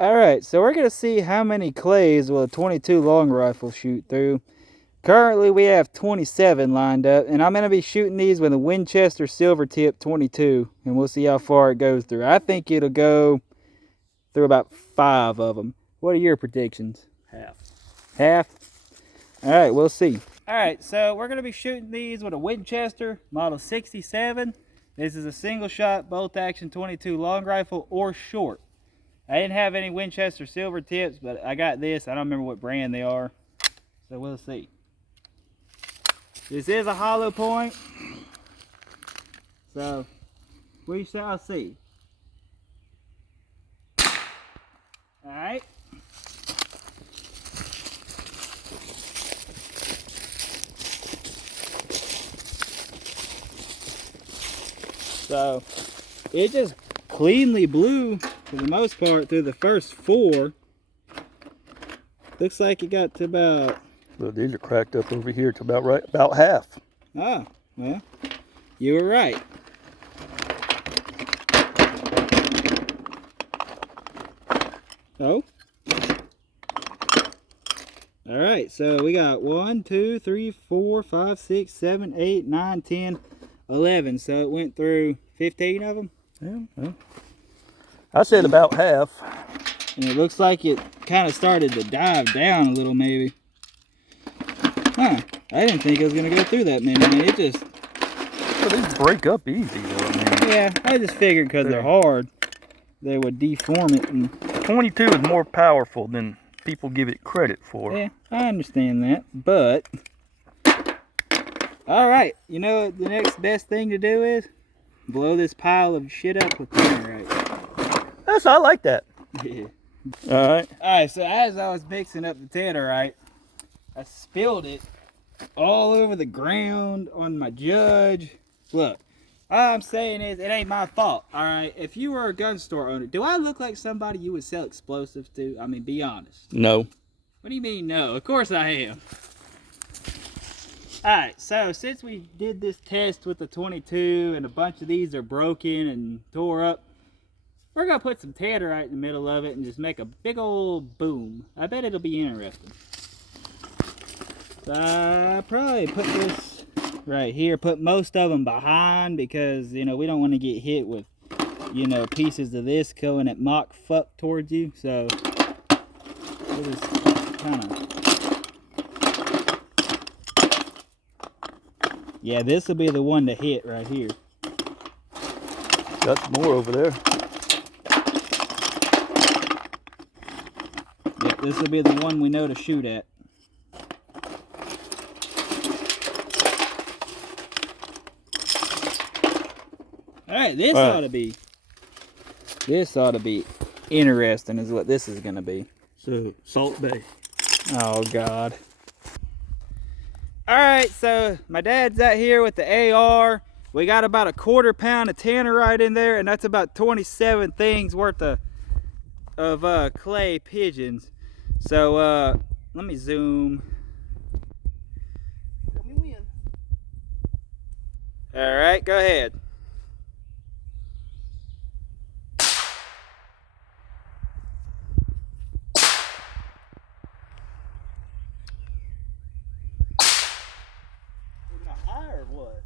Alright, so we're going to see how many clays will a 22 long rifle shoot through. Currently we have 27 lined up, and I'm going to be shooting these with a Winchester Silvertip 22, and we'll see how far it goes through. I think it'll go through about 5 of them. What are your predictions? Half. Half? Alright, we'll see. Alright, so we're going to be shooting these with a Winchester Model 67. This is a single shot bolt action 22 long rifle or short. I didn't have any Winchester silver tips, but I got this. I don't remember what brand they are, so we'll see. This is a hollow point, so we shall see. All right. So it just cleanly blew for the most part through the first 4. Looks like it got to about. Well, these are cracked up over here to about half. Ah, well, you were right. Oh. All right, so we got 1, 2, 3, 4, 5, 6, 7, 8, 9, 10, 11. So it went through 15 of them. Yeah, well, I said about half. And it looks like it kind of started to dive down a little, maybe. Huh, I didn't think it was going to go through that many. I mean, it just... Well, these break up easy, though. I mean, yeah, I just figured because they're hard, they would deform it. And 22 is more powerful than people give it credit for. yeah, I understand that, but... Alright, you know what the next best thing to do is? Blow this pile of shit up with tannerite. Yes, I like that. Yeah. Alright. Alright, so as I was mixing up the tannerite, I spilled it all over the ground on my judge. Look, all I'm saying is it ain't my fault, alright? If you were a gun store owner, do I look like somebody you would sell explosives to? I mean, be honest. No. What do you mean no? Of course I am. Alright, so since we did this test with the 22 and a bunch of these are broken and tore up, we're going to put some tannerite in the middle of it and just make a big old boom. I bet it'll be interesting. So I probably put this right here, put most of them behind because, you know, we don't want to get hit with, you know, pieces of this going at Mach fuck towards you. So we'll just kind of... yeah, this will be the one to hit right here. Got some more over there. Yeah, this will be the one we know to shoot at. Alright, this ought to be interesting is what this is gonna be. So, Salt Bay. Oh God. Alright, so my dad's out here with the AR. We got about a 1/4 pound of tannerite in there, and that's about 27 things worth of clay pigeons. So let me zoom. Let me win. Alright, go ahead. High or what?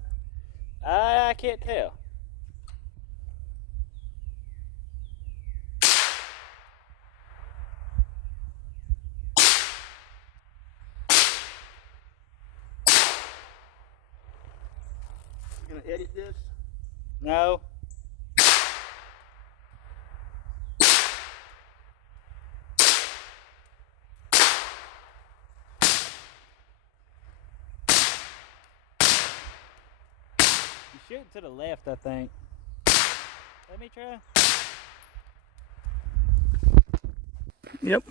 I can't tell. You gonna edit this? No. You're shooting to the left, I think. Let me try. Yep.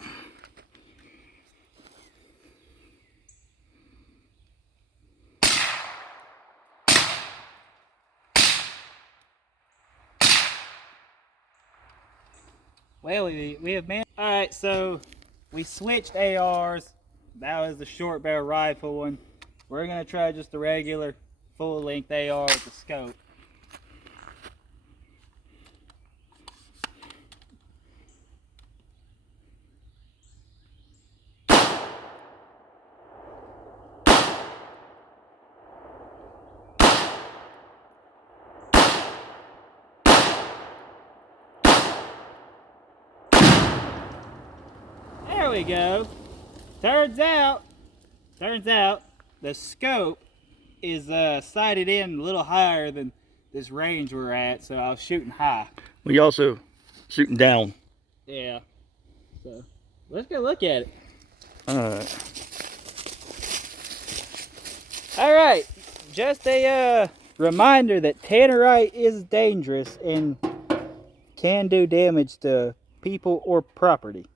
Well, we have man. All right, so we switched ARs. That was the short barrel rifle one. We're gonna try just the regular full-length AR with the scope. There we go. Turns out the scope is sighted in a little higher than this range we're at, so I was shooting high. We also shooting down. Yeah. So let's go look at it. All right. Just a reminder that tannerite is dangerous and can do damage to people or property.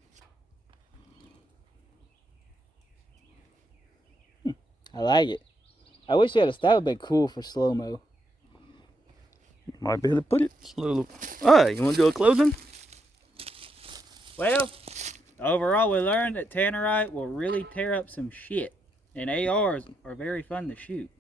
I like it. I wish that would have been cool for slow-mo. Might be able to put it slow. Alright, you want to do a closing? Well, overall we learned that tannerite will really tear up some shit. And ARs are very fun to shoot.